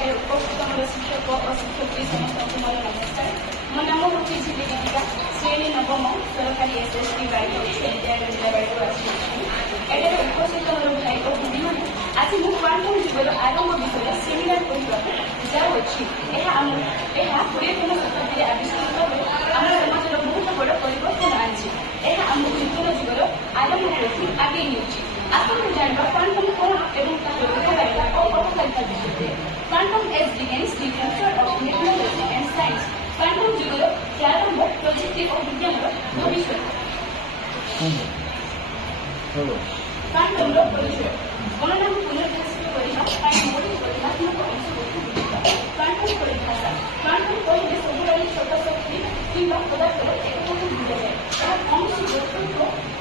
एठारे उपस्थित आम शिक्षक और शिक्षयित्री समस्त मोर नमस्कार। मो नाम हूँ झिली दीपिका श्रेणी नवम सरकारी एसएसटी बाड़ी विद्यालय जिलावाड़ी एठारे उपस्थित मोर भाई और भूमि मैंने आज मुझे क्वांटम जुगर आरंभ विषय सेमिनार करने जाऊँगी। 20तम शताब्दी आविष्कृत आम समाज बहुत बड़ परिवर्तन आनी आम नूतन जुगर आरंभ कर आगे नहीं आसंत जानवा क्वांटम कौन एवं उपकारिता और अपकारिता विषय। Quantum age begins the future of technology and science. Quantum जुगर प्रारंभ प्रযুক্তি और विज्ञान भविष्य। क्वांटम परिचय गणना पुनर्व्यवस्थित करने गणनात्मक अंश क्वांटम परिभाषा। क्वांटम कहले सबुराई छोट शक्ति किंवा पदार्थ एक बुझाए अंश वस्तु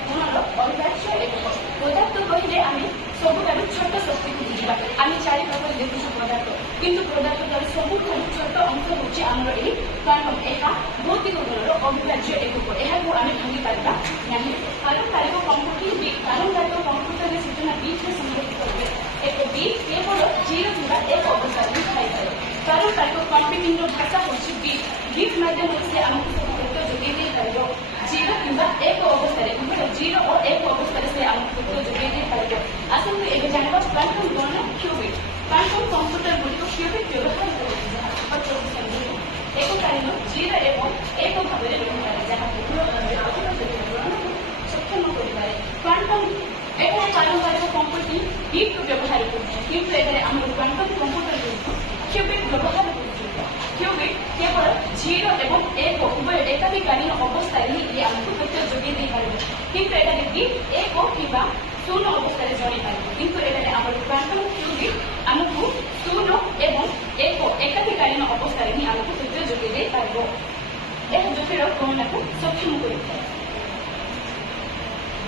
गुणर अविभाज्य एक पदार्थ कहले आम सबुठार छोट शक्ति को बुझा आम चारि भाग देखु पदार्थ किंतु पदार्थ सबुठ छोट अंश हूँ आमर यही क्वांटम। यह भौतिक गुणर अविभाज्य एकक यह आम भांगी पारा ना पारंपरिक कंप्यूटर पारंपरिक कंप्यूटर सूचना बीच में संग्रहित करेंगे एक बीट केवल 0 किंवा 1 अवस्था में थाई पारंपरिक कंप्यूटिंग भाषा हूँ बीट बीट माध्यम से आमको सब तथ्य जोगे दे पार 0 किंवा 1 अवस्था 0 और 1 अवस्था से आमको तथ्य जोगे दे पार। आसतु एवं जानवा क्वांटम गणना क्यूबिट। क्वांटम कंप्यूटर गुड़िक क्यूबिट व्यवहार कर एककालीन 0 एवं 1 भाव में व्यवहार जहाँ सक्षम कर क्वांटम एक पारंपरिक कंप्यूटिंग बीट व्यवहार कर क्वांटम कंप्यूटर क्यूबिट व्यवहार कर क्यूबिट केवल 0 एवं 1 उभय एकाधिकालीन अवस्था ही आमको तथ्य जोगे दे पार किंतु एटारे बीट 1 किंवा 0 अवस्था जणि पार किंतु एटारे आम क्वांटम क्यूबिट आमको 0 एवं 1 एकाधिकालीन अवस्था ही आमको तथ्य जोगे दे पार यह जटिल गणना को सक्षम कर।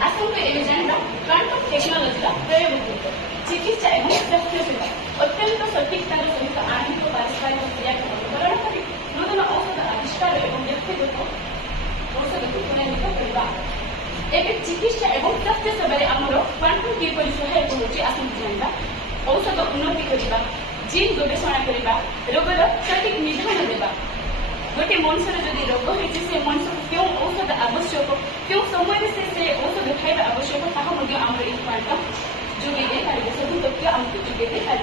आसंत एवं जानवा क्वांटम टेक्नोलॉजी प्रयोग चिकित्सा एवं स्वास्थ्य सेवा अत्यंत सटीकतार सहित आणविक पारस्परिक क्रियाकरण कर नूतन औषध आविष्कार एवं व्यक्तिगत औषध को त्वरान्वित करवा एवं चिकित्सा एवं स्वास्थ्य सेवा आमर क्वांटम किपरि सहायक होची आसंत जानवा औषध उन्नति करवा जीन गवेषणा करवा रोगर सटीक निदान देवा गोटे मनुष्य जदि रोग होती से मनुष्य को क्यों औषध आवश्यक क्यों समय से औषध खाଇବା आवश्यक ताहा आमर ये क्वांटम जोगे दे पार सब तथ्य आमको जोगे दे पार।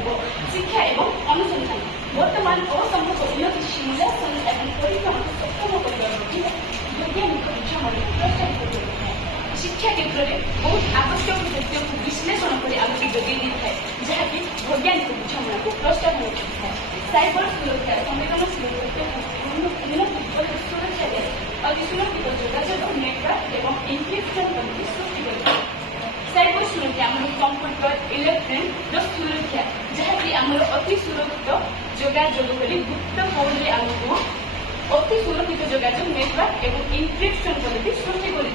शिक्षा एवं अनुसंधान वर्तमान असंभव उन्नति सिमुलेशन एवं परीक्षण को सक्षम करने वैज्ञानिक बुझामण प्रोत्साहित कर शिक्षा क्षेत्र में बहुत आवश्यक तथ्य को विश्लेषण कर आमको जोगे दी जहाँकि वैज्ञानिक बुझामण को प्रोत्साहन करता है। साइबर सुरक्षा संवेदनशील सुरक्षा दे अति सुरक्षित जोगाजोग नेटवर्क एवं एनक्रिप्शन सृष्टि कर साइबर सुरक्षा आम कंप्यूटर इलेक्ट्रोनिक सुरक्षा जहाँकि आमर अति सुरक्षित जोगाजोग गुप्त कोड आमको अति सुरक्षित जोगाजोग नेटवर्क एवं एनक्रिप्शन पद्धति सृष्टि कर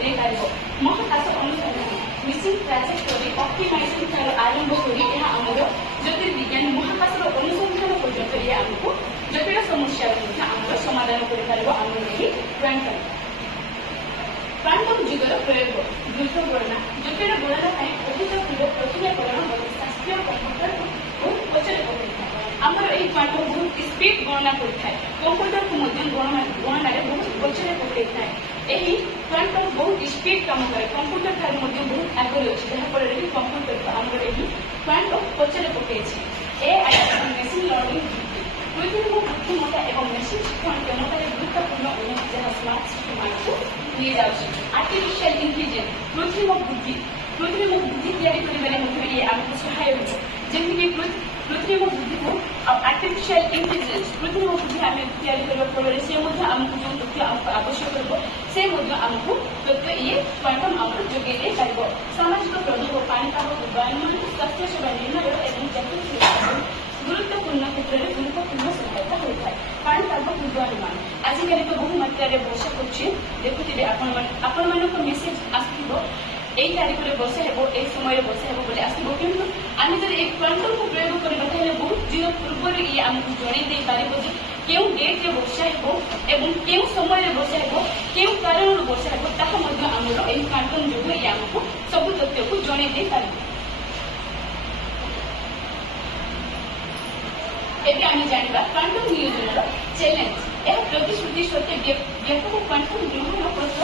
महाकाश अनुसंधान मिशन ट्राजेक्टरी ऑप्टिमाइजेशन आरंभ कर आमर ज्योतिर्विज्ञान महाकाश अनुसंधान पर्यटन आमको जटिल समस्या आमर समाधान कर क्वांटम क्वांटम जुगर प्रयोग द्रुत गणना जटिल गणना अधिक प्रक्रियाकरण शास्त्रीय कंप्यूटर बहुत पचर पकड़ आमर यही क्वांटम बहुत स्पीड गणना करता कंप्यूटर को गणना बहुत पचर पकड़ यही क्वांटम बहुत स्पीड कम करे कंप्यूटर ठार बहुत आगे अच्छे जहाँफल कंप्यूटर को आमर यही क्वांटम पचर पकड़ मेसीन लर्निंग कृत्रिम बुद्धिमत्ता एवं मेसीन शिक्षण क्षमता गुरुत्वपूर्ण उन्नति जहाँ स्मार्ट सिटी को लिए आर्टिफिशियल इंटेलिजेंस कृत्रिम बुद्धि तैयारी ये आमको सहाय हो जमीन कृत्रिम बुद्धि को आर्टिफिशियल इंटेलिजेंस कृत्रिम बुद्धि आम तैयारी करने फल से आमको जो तथ्य आमको आवश्यक हो से आमको तथ्य ये क्वांटम आम जोगे दे पार। सामाजिक प्रभाव पानीपाग वायुमंडल स्वास्थ्य सेवा निर्णय एवं जातीय गुरुत्वपूर्ण क्षेत्र में गुरुत्वपूर्ण सहायता होता है। पानीपाग पूर्वानुमान आजिकल तो बहु मात्रा वर्षा देखुए आपण मेसेज आसो यही तारीख में वर्षा हो समय वर्षा हो आसो कि आम जब एक क्वांटम को प्रयोग करवा बहुत दिन पूर्व ये आमको जन पार क्यों डेट्रे वर्षा हो क्यों समय वर्षा हो क्यों कारण वर्षा हो आमर यही क्वांटम जो ये आमको सब तथ्य को जन पार। ଏବେ ଆମେ ଜାଣିବା କ୍ୱାଣ୍ଟମ ନିୟୋଜନର ଚ୍ୟାଲେଞ୍ଜ। ଏହା ପ୍ରତିଶ୍ରୁତି ସତ୍ତ୍ୱେ ବ୍ୟାପକ କ୍ୱାଣ୍ଟମ ଗ୍ରହଣ ପ୍ରତ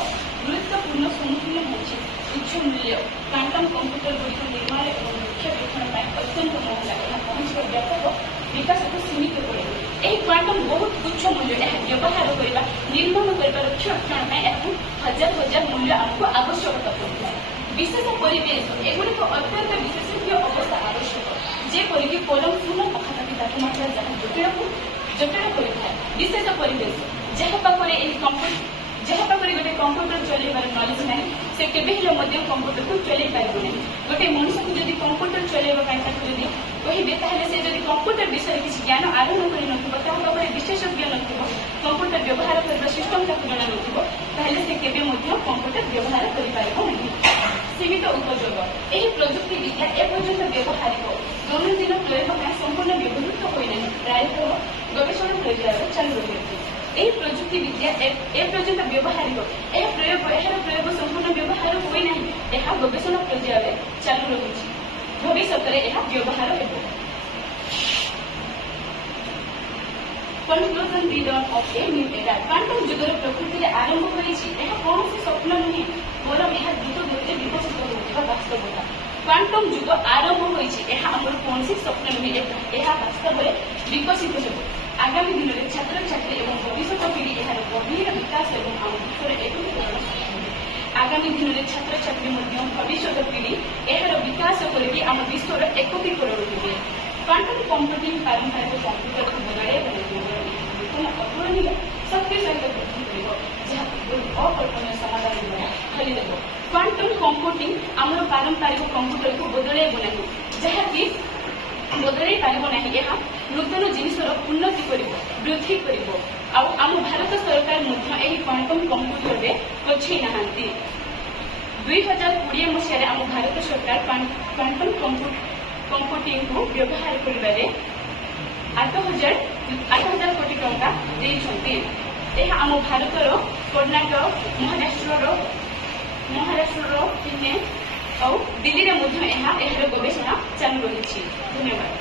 ଗୁରୁତ୍ୱପୂର୍ଣ୍ଣ ସମ୍ମୁଖୀନ ହେଉଛି। ଉଚ୍ଚ ମୂଲ୍ୟ କ୍ୱାଣ୍ଟମ କମ୍ପ୍ୟୁଟର ଗୁଡ଼ିକ ନିର୍ମାଣ ଏବଂ ରକ୍ଷଣାବେକ୍ଷଣ ପାଇଁ ଅତ୍ୟନ୍ତ ମହଙ୍ଗା। ଏହା ପହଞ୍ଚିବା ବ୍ୟାପକ ବିକାଶକୁ ସୀମିତ କରିବ। ଏହି କ୍ୱାଣ୍ଟମ ବହୁତ ଉଚ୍ଚ ମୂଲ୍ୟ। ଏହା ବ୍ୟବହାର କରିବା ନିର୍ମାଣ କରିବା ରକ୍ଷଣାବେକ୍ଷଣ ପାଇଁ ଏହାକୁ ହଜାର ହଜାର ମୂଲ୍ୟ ଆମକୁ ଆବଶ୍ୟକତା ପଡ଼ିଥାଏ। ବିଶେଷ ପରିବେଶ ଏଗୁଡ଼ିକ ଅତ୍ୟନ୍ତ ବିଶେଷଜ୍ଞ ଅବସ୍ଥା ଆବଶ୍ୟକ, ଯେପରିକି ପରମ ଶୂନ୍ୟ ପାଖାପାଖି ତାପମାତ୍ରା ଯାହା ଜଟିଳ କରିଥାଏ। ବିଶେଷ ପରିବେଶ ଯାହା ପାଖରେ ଗୋଟେ କମ୍ପ୍ୟୁଟର ଚଲେଇବାର ନଲେଜ ନାହିଁ, ସେ କେବେ ହେଲେ ମଧ୍ୟ କମ୍ପ୍ୟୁଟରକୁ ଚଲେଇ ପାରିବ ନାହିଁ। ଗୋଟେ ମଣିଷକୁ ଯଦି କମ୍ପ୍ୟୁଟର ଚଲେଇବା ପାଇଁ ତାକୁ ଯଦି କହିବେ, ତାହେଲେ ସେ ଯଦି କମ୍ପ୍ୟୁଟର ବିଷୟରେ କିଛି ଜ୍ଞାନ ଆରୋହଣ କରିନଥିବ, ତାହା ପାଖରେ ବିଶେଷଜ୍ଞ ନଥିବ, କମ୍ପ୍ୟୁଟର ବ୍ୟବହାର କରିବା ସିଷ୍ଟମ ତାକୁ ଜଣା ନଥିବ, ତାହେଲେ ସେ କେବେ ମଧ୍ୟ କମ୍ପ୍ୟୁଟର ବ୍ୟବହାର କରିପାରିବ ନାହିଁ। ସୀମିତ ଉପଯୋଗ ଏହି ପ୍ରଯୁକ୍ତି ବିଦ୍ୟା ଏପର୍ଯ୍ୟନ୍ତ ବ୍ୟବହାରିକ ଦୈନନ୍ଦିନ ପ୍ରୟୋଗ ପାଇଁ ସମ୍ପୂର୍ଣ୍ଣ ବ୍ୟବହୃତ ହୋଇନାହିଁ। ପ୍ରାୟତଃ ଗବେଷଣା ପର୍ଯ୍ୟାୟରେ ଚାଲୁ ରହିଛି। ଏହି ପ୍ରଯୁକ୍ତି ବିଦ୍ୟା ଏପର୍ଯ୍ୟନ୍ତ ବ୍ୟବହାରିକ, ଏହାର ପ୍ରୟୋଗ ସମ୍ପୂର୍ଣ୍ଣ ବ୍ୟବହାର ହୋଇନାହିଁ। ଏହା ଗବେଷଣା ପର୍ଯ୍ୟାୟରେ ଚାଲୁ ରହିଛି। ଭବିଷ୍ୟତରେ ଏହା ବ୍ୟବହାର ହେବ। Conclusion the dawn of a new era. Quantum ଯୁଗର ପ୍ରକୃତିରେ ଆରମ୍ଭ ହୋଇଛି। ଏହା କୌଣସି ସ୍ୱପ୍ନ ନୁହେଁ, ବରଂ ଏହା ଦ୍ରୁତ ଗତିରେ ବିକଶିତ ହେଉଥିବା ବାସ୍ତବତା। କ୍ୱାଣ୍ଟମ ଯୁଗ ଆରମ୍ଭ ହୋଇଛି, ଏହା ଆମର କୌଣସି ସ୍ୱପ୍ନ ନୁହେଁ, ଏହା ବାସ୍ତବରେ ବିକଶିତ ହେବ। ଆଗାମୀ ଦିନରେ ଛାତ୍ରଛାତ୍ରୀ ଏବଂ ଭବିଷ୍ୟତ ପିଢ଼ି ଏହାର ଗଭୀର ବିକାଶ ଏବଂ ଆମ ବିଶ୍ୱର ଏକୀକରଣ କରିବେ। ଆଗାମୀ ଦିନରେ ଛାତ୍ରଛାତ୍ରୀ ମଧ୍ୟ ଭବିଷ୍ୟତ ପିଢ଼ି ଏହାର ବିକାଶ କରିକି ଆମ ବିଶ୍ୱର ଏକୀକରଣ କରିବେ। କ୍ୱାଣ୍ଟମ କମ୍ପ୍ୟୁଟିଂ ପାରମ୍ପରିକ କମ୍ପ୍ୟୁଟରକୁ ବଦଳାଇ ନୂତନ ଅତୁଳନୀୟ ଶକ୍ତି ସହିତ ବୃଦ୍ଧି କରିବ, ଯାହା ଅକଳ୍ପନୀୟ ସମାଧାନ ଦ୍ୱାରା ଖୋଲିଦେବ। କ୍ୱାଣ୍ଟମ କମ୍ପ୍ୟୁଟିଂ ଆମର ପାରମ୍ପରିକ କମ୍ପ୍ୟୁଟରକୁ ବଦଳାଇବ ନାହିଁ, ଯାହାକି ବଦଳାଇ ପାରିବ ନାହିଁ। ଏହା ନୂତନ ଜିନିଷର ଉନ୍ନତି କରିବ, ବୃଦ୍ଧି କରିବ। ଆଉ ଆମ ଭାରତ ସରକାର ମଧ୍ୟ ଏହି କ୍ୱାଣ୍ଟମ କମ୍ପ୍ୟୁଟରରେ ପଛେଇ ନାହାନ୍ତି। 2020 ମସିହାରେ ଆମ ଭାରତ ସରକାର କ୍ୱାଣ୍ଟମ କମ୍ପ୍ୟୁଟିଂକୁ ବ୍ୟବହାର କରିବାରେ 8,000 କୋଟି ଟଙ୍କା ଦେଇଛନ୍ତି। ଏହା ଆମ ଭାରତର କର୍ଣ୍ଣାଟକ, ମହାରାଷ୍ଟ୍ରର ପୁନେ ଆଉ ଦିଲ୍ଲୀରେ ମଧ୍ୟ ଏହାର ଗବେଷଣା ଚାଲୁ ରହିଛି। ଧନ୍ୟବାଦ।